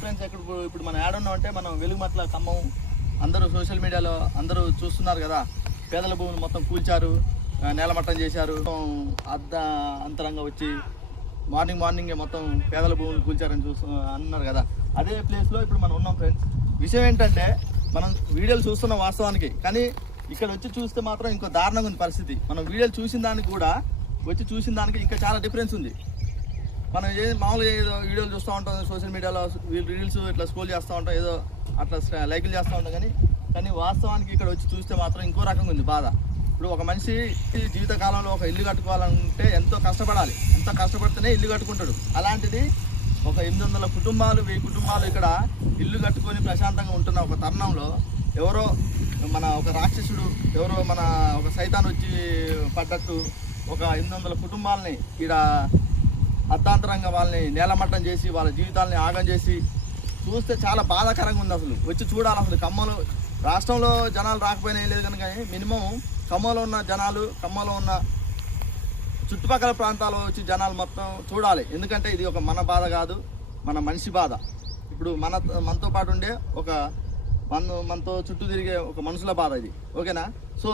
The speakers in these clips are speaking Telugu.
ఫ్రెండ్స్, ఇప్పుడు మనం యాడున్నాం అంటే మనం వెలుగుమట్ల ఖమ్మం అందరూ సోషల్ మీడియాలో అందరూ చూస్తున్నారు కదా. పేదల భూములు మొత్తం కూల్చారు, నేలమట్టం చేశారు. అంతరంగా వచ్చి మార్నింగే మొత్తం పేదల భూములు కూల్చారని అన్నారు కదా. అదే ప్లేస్లో ఇప్పుడు మనం ఉన్నాం ఫ్రెండ్స్. విషయం ఏంటంటే మనం వీడియోలు చూస్తున్నాం వాస్తవానికి, కానీ ఇక్కడ వచ్చి చూస్తే మాత్రం ఇంకో దారుణంగా ఉంది పరిస్థితి. మనం వీడియోలు చూసిన దానికి కూడా వచ్చి చూసిన దానికి ఇంకా చాలా డిఫరెన్స్ ఉంది. మనం మామూలుగా ఏదో వీడియోలు చూస్తూ ఉంటాం సోషల్ మీడియాలో, రీల్స్ ఇట్లా స్క్రోల్ చేస్తూ ఉంటాం, ఏదో అట్లా లైకులు చేస్తూ ఉంటాం. కానీ వాస్తవానికి ఇక్కడ వచ్చి చూస్తే మాత్రం ఇంకో రకంగా ఉంది బాధ. ఇప్పుడు ఒక మనిషి జీవితకాలంలో ఒక ఇల్లు కట్టుకోవాలంటే ఎంతో కష్టపడాలి, ఎంతో కష్టపడితేనే ఇల్లు కట్టుకుంటాడు. అలాంటిది ఒక 800 కుటుంబాలు 1000 కుటుంబాలు ఇక్కడ ఇల్లు కట్టుకొని ప్రశాంతంగా ఉంటున్న ఒక తరుణంలో ఎవరో మన ఒక రాక్షసుడు, ఎవరో మన ఒక సైతాన్ వచ్చి పడ్డట్టు ఒక 800 కుటుంబాలని ఇక్కడ అర్ధాంతరంగా వాళ్ళని నేలమట్టం చేసి వాళ్ళ జీవితాలని ఆగం చేసి చూస్తే చాలా బాధాకరంగా ఉంది. అసలు వచ్చి చూడాలి. అసలు ఖమ్మంలో రాష్ట్రంలో జనాలు రాకపోయినా లేదు కనుక మినిమం ఖమ్మంలో ఉన్న జనాలు, ఖమ్మంలో ఉన్న చుట్టుపక్కల ప్రాంతాల్లో వచ్చి జనాలు మొత్తం చూడాలి. ఎందుకంటే ఇది ఒక మన బాధ కాదు, మన మనిషి బాధ. ఇప్పుడు మనతో పాటు ఉండే ఒక మనతో చుట్టూ తిరిగే ఒక మనుషుల బాధ ఇది. ఓకేనా? సో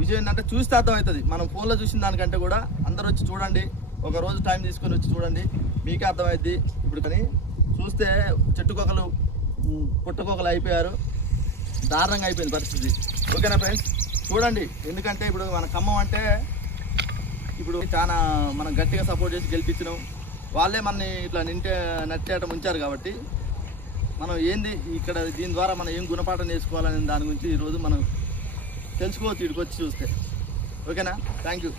విషయం ఏంటంటే చూస్తే అర్థమవుతుంది. మనం ఫోన్లో చూసిన దానికంటే కూడా అందరూ వచ్చి చూడండి, ఒక రోజు టైం తీసుకొని వచ్చి చూడండి, మీకే అర్థమవుద్ది. ఇప్పుడు కానీ చూస్తే చెట్టుకొకలు పుట్టకొకలు అయిపోయారు, దారుణంగా అయిపోయింది పరిస్థితి. ఓకేనా ఫ్రెండ్స్? చూడండి. ఎందుకంటే ఇప్పుడు మన ఖమ్మం అంటే ఇప్పుడు చాలా మనం గట్టిగా సపోర్ట్ చేసి గెలిపించినాం, వాళ్ళే మనని ఇట్లా నట్టేయటం ఉంచారు. కాబట్టి మనం ఏంది ఇక్కడ దీని ద్వారా మనం ఏం గుణపాఠం నేర్చుకోవాలనే దాని గురించి ఈరోజు మనం తెలుసుకోవచ్చు ఇక్కడికి వచ్చి చూస్తే. ఓకేనా? Thank you.